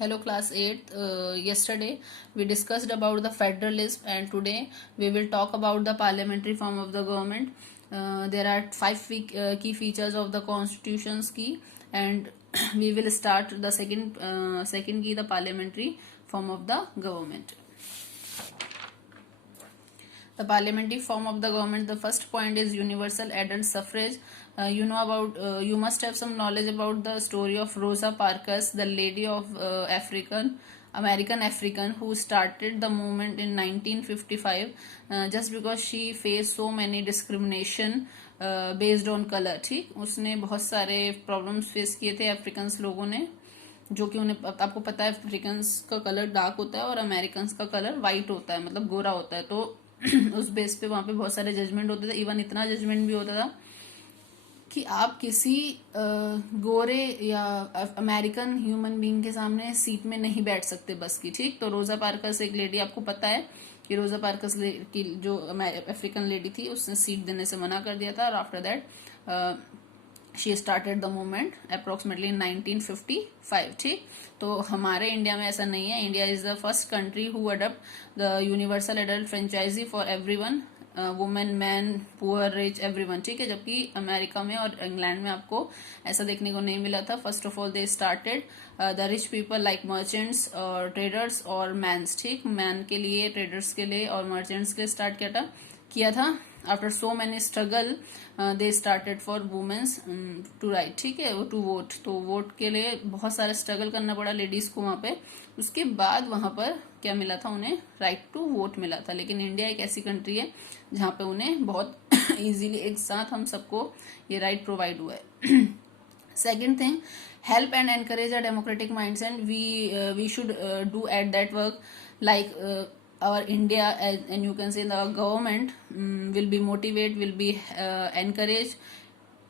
Hello class 8th. Yesterday we discussed about the federalism and today we will talk about the parliamentary form of the government. There are five key features of the constitution's key, and we will start the second key, the parliamentary form of the government. The parliamentary form of the government, the first point is universal adult suffrage. You must have some knowledge about the story of Rosa Parks, the lady of American African, who started the movement in 1955 just because she faced so many discrimination based on color. ठीक, उसने बहुत सारे problems face किए थे Africans लोगों ने, जो कि उन्हें आपको पता है अफ्रीकन्स का कलर डार्क होता है और अमेरिकन्स का कलर वाइट होता है, मतलब गोरा होता है. तो उस बेस पे वहां पे बहुत सारे जजमेंट होते थे. इवन इतना जजमेंट भी होता था कि आप किसी गोरे या अमेरिकन ह्यूमन बीइंग के सामने सीट में नहीं बैठ सकते बस की. ठीक, तो रोजा पार्कस एक लेडी, आपको पता है कि रोजा पार्कस की जो अफ्रीकन लेडी थी उसने सीट देने से मना कर दिया था, और after that she started the movement approximately in 1955. ठीक, तो हमारे इंडिया में ऐसा नहीं है. India is the first country who adopt the universal adult franchise for everyone, women, man, poor, rich, everyone. ठीक है, जबकि अमेरिका में और इंग्लैंड में आपको ऐसा देखने को नहीं मिला था. First of all they started the rich people like merchants और ट्रेडर्स और मैंस. ठीक, मैन के लिए, ट्रेडर्स के लिए और मर्चेंट्स के लिए स्टार्ट किया था. After so many struggle they started for womens to right. ठीक है, टू वोट. तो वोट के लिए बहुत सारा स्ट्रगल करना पड़ा लेडीज को वहां पे. उसके बाद वहां पर क्या मिला था, उन्हें राइट टू वोट मिला था. लेकिन इंडिया एक ऐसी कंट्री है जहां पे उन्हें बहुत इजीली एक साथ हम सबको ये राइट प्रोवाइड हुआ है. Second thing, help and encourage a democratic mindset. We should do at that work, like our India, and you can say the government will be motivate, will be encourage.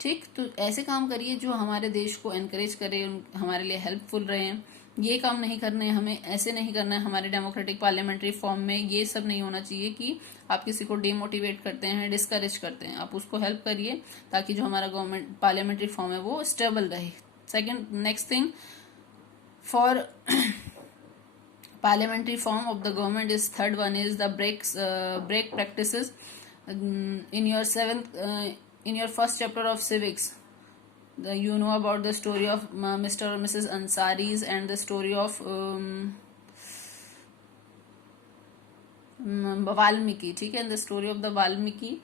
ठीक, तो ऐसे काम करिए जो हमारे देश को एनकरेज करे, हमारे लिए हेल्पफुल रहे. ये काम नहीं करने, हमें ऐसे नहीं करना है. हमारे डेमोक्रेटिक पार्लियामेंट्री फॉर्म में ये सब नहीं होना चाहिए कि आप किसी को डिमोटिवेट करते हैं, डिस्करेज करते हैं. आप उसको हेल्प करिए ताकि जो हमारा गवर्नमेंट पार्लियामेंट्री फॉर्म है वो स्टेबल रहे. Second, next thing for parliamentary form of the government is third one is the break practices. In your first chapter of civics, you know about the story of Mr. or Mrs. Ansaris and the story of Valmiki. ठीक है, the story of the Valmiki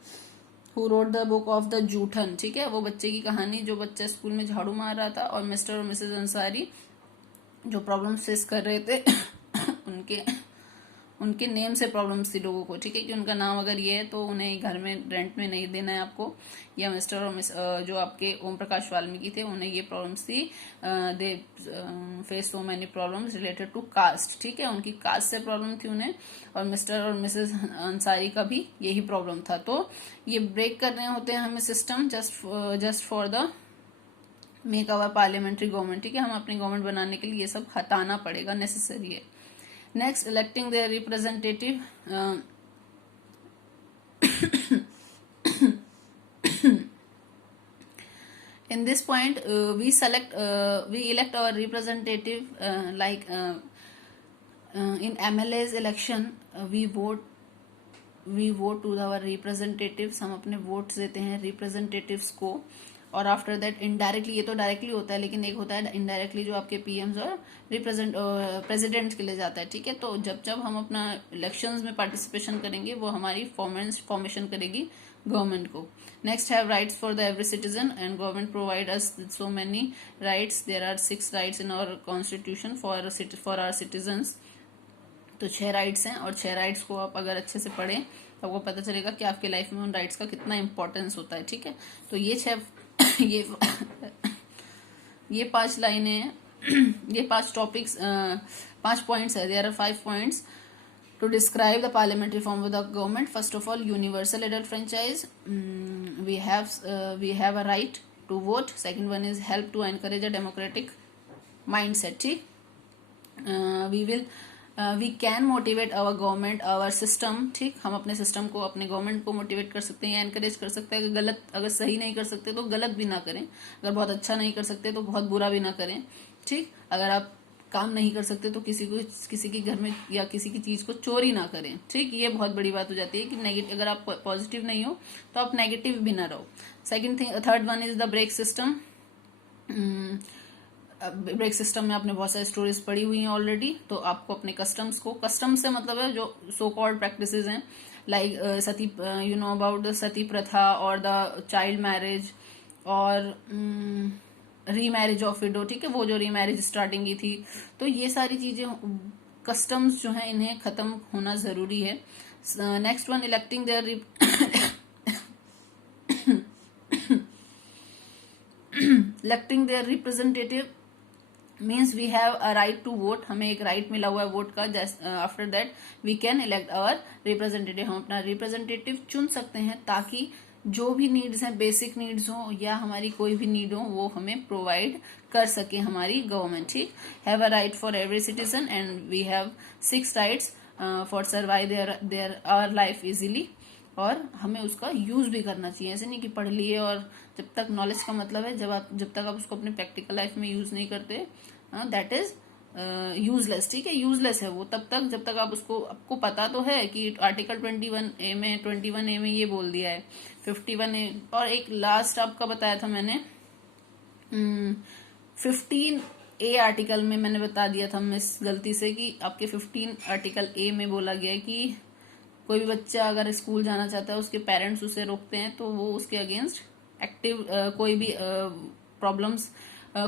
who wrote the book of the जूठन. ठीक है, वो बच्चे की कहानी, जो बच्चा स्कूल में झाड़ू मार रहा था, और मिस्टर और मिसेस अंसारी जो प्रॉब्लम फेस कर रहे थे उनके नेम से प्रॉब्लम्स थी लोगों को. ठीक है, कि उनका नाम अगर ये है तो उन्हें घर में रेंट में नहीं देना है आपको. या मिस्टर और मिस जो आपके ओम प्रकाश वाल्मीकि थे, उन्हें ये प्रॉब्लम्स थी. They face so many problems related to caste. ठीक है, उनकी कास्ट से प्रॉब्लम थी उन्हें, और मिस्टर और मिसेस अंसारी का भी यही प्रॉब्लम था. तो ये ब्रेक करने होते हैं हमें system, just for the make our parliamentary government. ठीक है, हम अपनी गवर्नमेंट बनाने के लिए ये सब हटाना पड़ेगा, नेसेसरी है. Next, electing their representative. In this point, we elect our representative in MLA's election. We vote to our representatives. हम अपने वोट्स देते हैं रिप्रेजेंटेटिव्स को. और आफ्टर दैट इनडायरेक्टली, ये तो डायरेक्टली होता है, लेकिन एक होता है इनडायरेक्टली जो आपके पीएम्स और प्रेसिडेंट के लिए जाता है. ठीक है, तो जब हम अपना इलेक्शंस में पार्टिसिपेशन करेंगे, वो हमारी फॉर्मेशन करेगी गवर्नमेंट को. Next, have rights for the every citizen, and government provide us so many rights. There are 6 rights in our constitution for our citizens. तो 6 राइट्स हैं, और 6 राइट्स को आप अगर अच्छे से पढ़ें तो आपको पता चलेगा कि आपके लाइफ में उन राइट्स का कितना इंपॉर्टेंस होता है. ठीक है, तो ये 5 लाइनें हैं. ये 5 टॉपिक्स, 5 पॉइंट्स है. There are 5 points to describe the parliamentary form of the government. First of all, universal adult franchise. We have a right to vote. Second one is help to encourage a democratic mindset. ठीक, we can motivate our government, our system. ठीक, हम अपने system को, अपने government को motivate कर सकते हैं या एनकरेज कर सकते हैं. अगर सही नहीं कर सकते तो गलत भी ना करें. अगर बहुत अच्छा नहीं कर सकते तो बहुत बुरा भी ना करें. ठीक, अगर आप काम नहीं कर सकते तो किसी के घर में या किसी की चीज को चोरी ना करें। ठीक, ये बहुत बड़ी बात हो जाती है कि नेगेटिव, अगर आप पॉजिटिव नहीं हो तो आप नेगेटिव भी ना रहो। Second thing, third one is the brake system. Brake system में आपने बहुत सारी स्टोरीज पढ़ी हुई हैं ऑलरेडी, तो आपको अपने कस्टम से मतलब है जो सो कॉल्ड प्रैक्टिसेस हैं, like sati, you know about the sati प्रथा और द चाइल्ड मैरिज और रीमैरिज ऑफ विडो। ठीक है, वो जो रीमैरिज स्टार्टिंग की थी, तो ये सारी चीजें, कस्टम्स जो हैं, इन्हें खत्म होना जरूरी है। Next one, electing their electing their representative means we have a right to vote, हमें एक राइट मिला हुआ है वोट का। After that we can elect our representative, हम अपना रिप्रेजेंटेटिव चुन सकते हैं ताकि जो भी नीड्स हैं, बेसिक नीड्स हो या हमारी कोई भी नीड हो, वो हमें प्रोवाइड कर सके हमारी गवर्नमेंट। ठीक, have a right for every citizen and we have 6 rights for survive their our life easily, और हमें उसका यूज भी करना चाहिए। ऐसे नहीं कि पढ़ लिए और जब तक नॉलेज का मतलब है, जब तक आप उसको अपने प्रैक्टिकल लाइफ में यूज नहीं करते, दैट इज यूजलेस। ठीक है, यूजलेस है वो तब तक जब तक आप उसको, आपको पता तो है कि आर्टिकल 21A में ये बोल दिया है, 51A, और एक लास्ट आपका बताया था मैंने 15A आर्टिकल में मैंने बता दिया था मिस गलती से कि आपके 15 आर्टिकल A में बोला गया है कि कोई भी बच्चा अगर स्कूल जाना चाहता है, उसके पेरेंट्स उसे रोकते हैं, तो वो उसके अगेंस्ट एक्टिव कोई भी प्रॉब्लम्स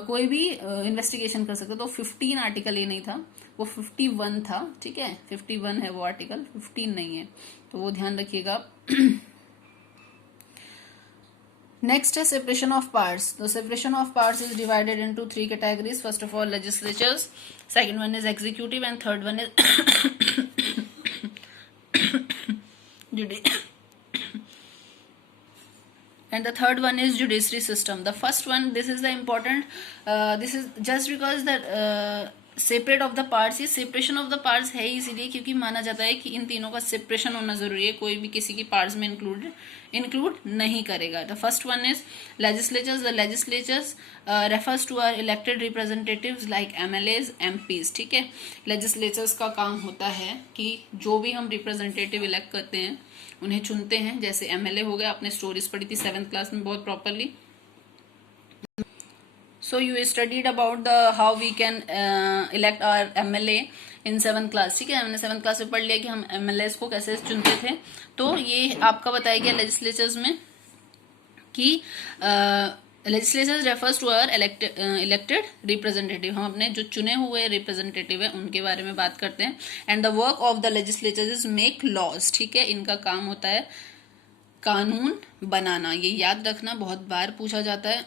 कोई भी इन्वेस्टिगेशन कर सकता है। तो 15 आर्टिकल ये नहीं था, वो 51 था। ठीक है, 51 है वो आर्टिकल, 15 नहीं है, तो वो ध्यान रखिएगा। नेक्स्ट है सेपरेशन ऑफ पार्ट्स। तो separation of parts is divided into 3 categories. First of all legislatures, second one is executive and third one is and the third one is judiciary system. The first one, this is the important, this is just because that separate of the parts, ये separation of the parts है इसीलिए क्योंकि माना जाता है कि इन तीनों का सेपरेशन होना जरूरी है, कोई भी किसी की पार्ट्स में इंक्लूड नहीं करेगा। The first one is legislatures. The legislatures refers to our elected representatives like MLAs, MPs। ठीक है, लेजिस्लेचर्स का काम होता है कि जो भी हम रिप्रेजेंटेटिव इलेक्ट करते हैं उन्हें चुनते हैं। जैसे MLA हो गया, आपने स्टोरीज पढ़ी थी 7th क्लास में बहुत properly. So you studied about the how we can elect our MLA in 7th class। ठीक है, हमने 7th क्लास में पढ़ लिया कि हम MLAs को कैसे चुनते थे। तो ये आपका बताया गया लेजिस्लेचर्स में कि legislatures refers to our elected representative, हम अपने जो चुने हुए रिप्रेजेंटेटिव है उनके बारे में बात करते हैं। And the work of the legislatures is make laws. ठीक है, इनका काम होता है कानून बनाना, ये याद रखना, बहुत बार पूछा जाता है।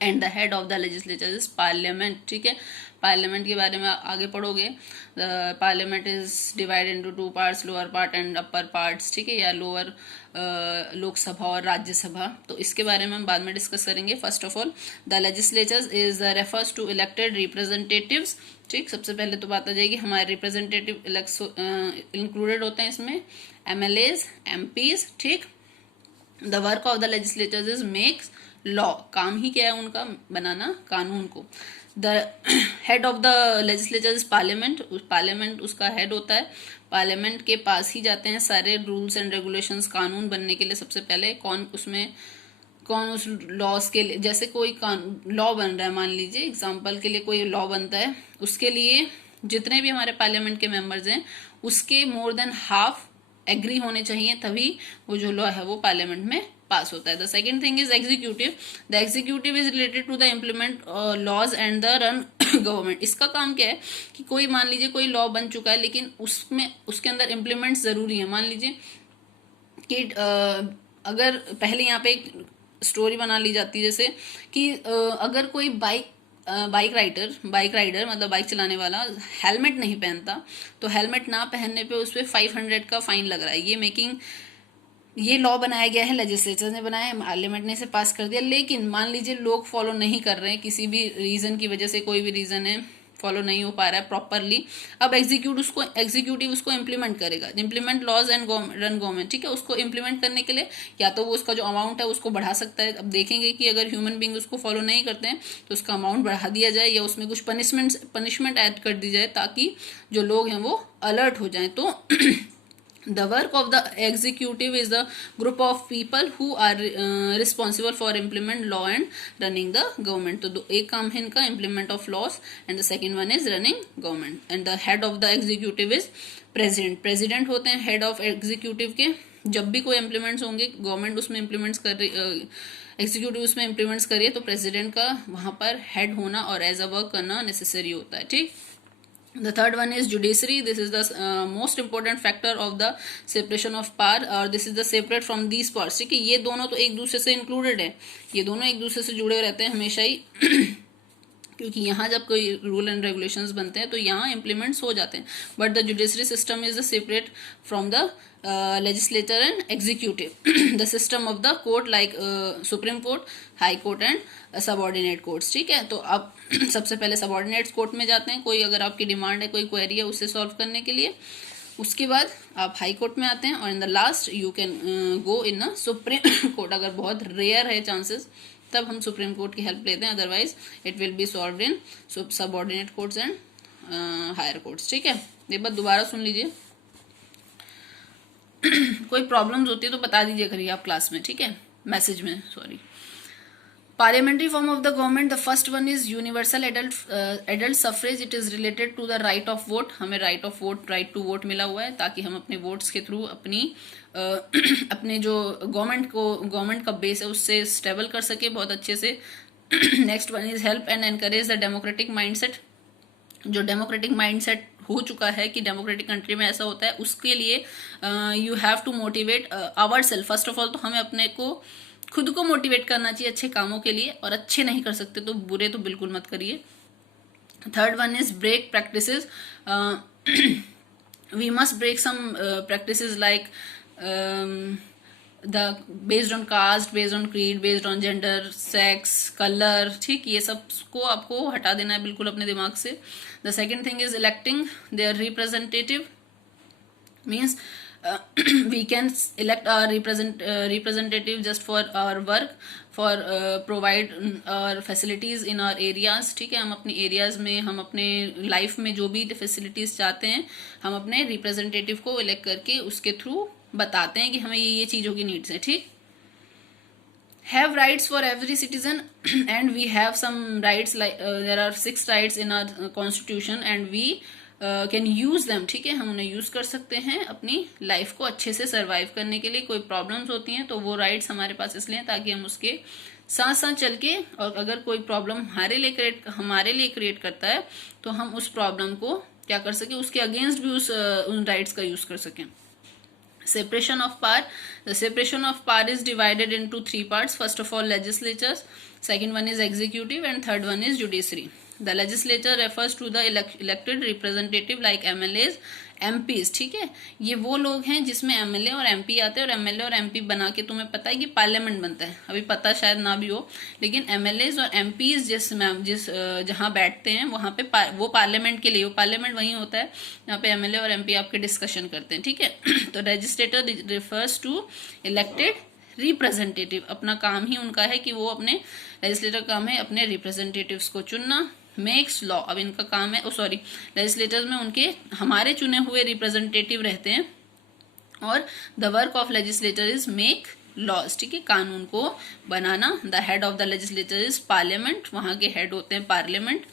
And the head of the legislature is parliament. ठीक है, पार्लियामेंट के बारे में आगे पढ़ोगे। Parliament is divided into 2 parts, lower part and upper parts. ठीक है, या लोअर लोकसभा और राज्यसभा, तो इसके बारे में हम बाद में डिस्कस करेंगे। First of all the legislatures is refers to elected representatives. ठीक, सबसे पहले तो बात आ जाएगी हमारे रिप्रेजेंटेटिव इंक्लूडेड होते हैं इसमें, MLAs, MPs। ठीक, the work of the legislatures is makes law, काम ही क्या है उनका, बनाना कानून को। The head of the legislature is parliament, parliament उसका हेड होता है। पार्लियामेंट के पास ही जाते हैं सारे रूल्स एंड रेगुलेशंस कानून बनने के लिए। सबसे पहले कौन उस लॉज के लिए, जैसे कोई लॉ बन रहा है, मान लीजिए एग्जाम्पल के लिए कोई लॉ बनता है, उसके लिए जितने भी हमारे पार्लियामेंट के मेंबर्स हैं उसके मोर देन हाफ एग्री होने चाहिए, तभी वो जो लॉ है वो पार्लियामेंट में पास होता है। The second thing is executive. The executive is related to the implement laws and the run government. इसका काम क्या है कि कोई मान लीजिए कोई लॉ बन चुका है लेकिन उसके अंदर इम्प्लीमेंट जरूरी है। मान लीजिए कि अगर पहले यहाँ पे एक स्टोरी बना ली जाती है, जैसे कि अगर कोई बाइक राइडर मतलब बाइक चलाने वाला हेलमेट नहीं पहनता, तो हेलमेट ना पहनने पे उस पर 500 का फाइन लग रहा है। ये लॉ बनाया गया है, लेजिस्लेचर ने बनाया है, पार्लियामेंट ने इसे पास कर दिया। लेकिन मान लीजिए लोग फॉलो नहीं कर रहे हैं, किसी भी रीजन की वजह से, कोई भी रीजन है, फॉलो नहीं हो पा रहा है प्रॉपरली, अब एग्जीक्यूटिव उसको इम्प्लीमेंट करेगा, implement laws and run government, ठीक है। उसको इम्प्लीमेंट करने के लिए या तो वो उसका जो अमाउंट है उसको बढ़ा सकता है, अब देखेंगे कि अगर ह्यूमन बींग उसको फॉलो नहीं करते हैं तो उसका अमाउंट बढ़ा दिया जाए या उसमें कुछ पनिशमेंट ऐड कर दी जाए ताकि जो लोग हैं वो अलर्ट हो जाएं। तो The work of the executive is the group of people who are responsible for implement law and running the government. तो एक काम है इनका implement of laws and the second one is running government and the head of the executive is president होते हैं head of executive के। जब भी कोई implements होंगे गवर्नमेंट उसमें implements कर रही एग्जीक्यूटिव उसमें implements कर रही है तो प्रेसिडेंट का वहां पर हेड होना और एज अ वर्क करना नेसेसरी होता है, ठीक। The third one is judiciary. This is the most important factor of the separation of power और this is the separate from these parts, ठीक है। ये दोनों तो एक दूसरे से इंक्लूडेड है, ये दोनों एक दूसरे से जुड़े रहते हैं हमेशा ही क्योंकि यहाँ जब कोई रूल एंड रेगुलेशंस बनते हैं तो यहाँ इम्प्लीमेंट्स हो जाते हैं, but the judiciary system is the separate from the legislator and executive the system of the court like supreme court, high court and subordinate courts, ठीक है। तो आप सबसे पहले सबऑर्डिनेट कोर्ट में जाते हैं, कोई अगर आपकी डिमांड है, कोई क्वेरी है उसे सॉल्व करने के लिए, उसके बाद आप हाई कोर्ट में आते हैं और in the last you can go in the supreme court. अगर बहुत रेयर है चांसेस तब हम सुप्रीम कोर्ट की हेल्प लेते हैं, otherwise it will be solved in subordinate courts and higher courts, ठीक है। ये बात दोबारा सुन लीजिए कोई प्रॉब्लम्स होती है तो बता दीजिए करिए आप क्लास में, ठीक है, मैसेज में, sorry. Parliamentary form of the government, the first one is universal adult suffrage. It is related to the right of vote. हमें right of vote, right to vote मिला हुआ है ताकि हम अपने वोट्स के थ्रू अपने जो गवर्नमेंट का बेस है उससे स्टेबल कर सके बहुत अच्छे से। Next one is help and encourage the democratic mindset. जो डेमोक्रेटिक माइंडसेट हो चुका है कि डेमोक्रेटिक कंट्री में ऐसा होता है, उसके लिए you have to motivate our self. First of all तो हमें अपने को खुद को मोटिवेट करना चाहिए अच्छे कामों के लिए, और अच्छे नहीं कर सकते तो बुरे तो बिल्कुल मत करिए। Third one is break practices. We must break some practices like the based on caste, based on creed, based on gender, sex, colour, ठीक, ये सब को आपको हटा देना है बिल्कुल अपने दिमाग से। The second thing is electing their representative, means we can elect our representative just for our work, for provide our facilities in our areas, ठीक है। हम अपने एरियाज में, हम अपने लाइफ में जो भी फैसिलिटीज चाहते हैं हम अपने रिप्रेजेंटेटिव को इलेक्ट करके उसके थ्रू बताते हैं कि हमें ये चीजों की नीड्स है, ठीक। Have rights for every citizen and we have some rights like there are 6 rights in our constitution and we can use them, ठीक है। हम उन्हें यूज कर सकते हैं अपनी लाइफ को अच्छे से सर्वाइव करने के लिए। कोई प्रॉब्लम्स होती हैं तो वो राइट्स हमारे पास इसलिए ताकि हम उसके साथ साथ चल के, और अगर कोई प्रॉब्लम हमारे लिए क्रिएट करता है तो हम उस प्रॉब्लम को क्या कर सके, उसके अगेंस्ट भी उन राइट्स का यूज कर सकें। Separation of power. The separation of power is divided into 3 parts. First of all, legislatures. Second one is executive, and third one is judiciary. The legislature refers to the elected representative like MLAs, MPs, ठीक है। ये वो लोग हैं जिसमें MLA और MP आते हैं, और MLA और MP बना के तुम्हें पता है कि पार्लियामेंट बनता है, अभी पता शायद ना भी हो, लेकिन MLAs और MPs जिस जहाँ बैठते हैं वहाँ पे वो पार्लियामेंट के लिए, वो पार्लियामेंट वहीं होता है जहाँ पे MLA और MP आपके डिस्कशन करते हैं, ठीक है। तो legislator refers to elected representative, अपना काम ही उनका है कि वो अपने लेजिस्लेटर काम है अपने रिप्रेजेंटेटिव्स को चुनना। मेक्स लॉ, अब इनका काम है, सॉरी, लेजिस्लेटर्स में उनके हमारे चुने हुए रिप्रेजेंटेटिव रहते हैं, और the work of legislator is make laws, ठीक है, कानून को बनाना। The head of the legislator is parliament, वहां के हेड होते हैं parliament.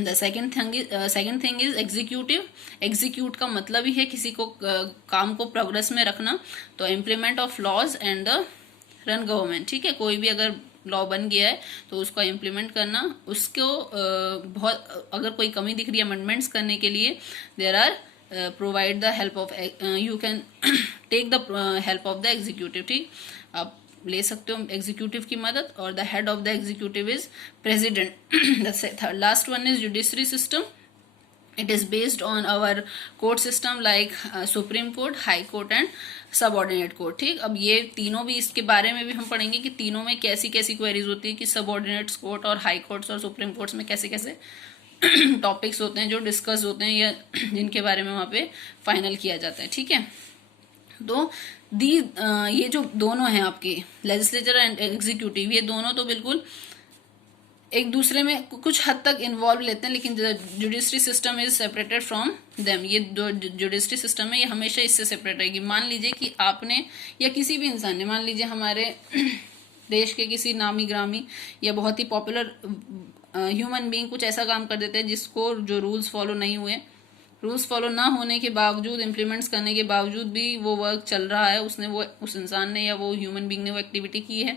The second thing is executive. Execute का मतलब ही है किसी को काम को प्रोग्रेस में रखना, तो implement of laws and the run government, ठीक है। कोई भी अगर लॉ बन गया है तो उसको इम्प्लीमेंट करना, उसको बहुत अगर कोई कमी दिख रही है अमेंडमेंट्स करने के लिए, there are provide the help of, you can take the help of the executive, ठीक, आप ले सकते हो एग्जीक्यूटिव की मदद। और the head of the executive is president. Last one is judiciary system. It is based on our court system like Supreme Court, High Court and Subordinate Court, ठीक। अब ये तीनों भी, इसके बारे में भी हम पढ़ेंगे कि तीनों में कैसी कैसी क्वेरीज होती है कि सबऑर्डिनेट कोर्ट और हाई कोर्ट्स और सुप्रीम कोर्ट्स में कैसे कैसे टॉपिक्स होते हैं जो डिस्कस होते हैं या जिनके बारे में वहाँ पे फाइनल किया जाता है, ठीक है। तो ये जो दोनों हैं आपके लेजिस्लेचर एंड एग्जीक्यूटिव, ये दोनों तो बिल्कुल एक दूसरे में कुछ हद तक इन्वॉल्व लेते हैं, लेकिन judiciary system is separated from them. ये जो जुडिशरी सिस्टम है ये हमेशा इससे सेपरेट रहेगी। मान लीजिए कि आपने या किसी भी इंसान ने, मान लीजिए हमारे देश के किसी नामी ग्रामी या बहुत ही पॉपुलर ह्यूमन बीइंग कुछ ऐसा काम कर देते हैं जिसको जो रूल्स फॉलो नहीं हुए, रूल्स फॉलो ना होने के बावजूद, इम्प्लीमेंट्स करने के बावजूद भी वो वर्क चल रहा है, वो उस इंसान ने या वो ह्यूमन बीइंग ने वो एक्टिविटी की है,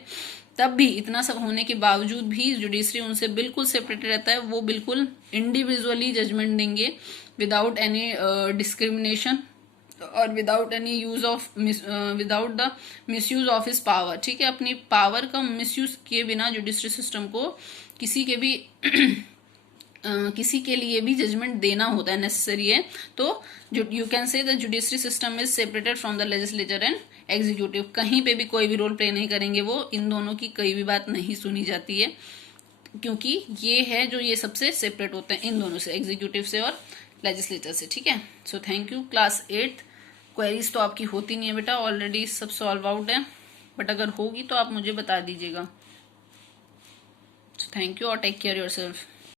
तब भी इतना सब होने के बावजूद भी जुडिशरी उनसे बिल्कुल सेपरेट रहता है। वो बिल्कुल इंडिविजुअली जजमेंट देंगे विदाउट एनी डिस्क्रिमिनेशन और without any use of without the misuse of his power, ठीक है। अपनी पावर का मिसयूज किए बिना जुडिशरी सिस्टम को किसी के भी किसी के लिए भी जजमेंट देना होता है, नेसेसरी है। तो you can say the judiciary system is separated from the legislature and executive. कहीं पे भी कोई भी रोल प्ले नहीं करेंगे वो, इन दोनों की कोई भी बात नहीं सुनी जाती है, क्योंकि ये है जो ये सबसे सेपरेट होते हैं इन दोनों से, एग्जीक्यूटिव से और लेजिस्लेचर से, ठीक है। So thank you. Class 8 queries तो आपकी होती नहीं है बेटा, ऑलरेडी सब सॉल्व आउट है, बट अगर होगी तो आप मुझे बता दीजिएगा। सो थैंक यू और टेक केयर योरसेल्फ।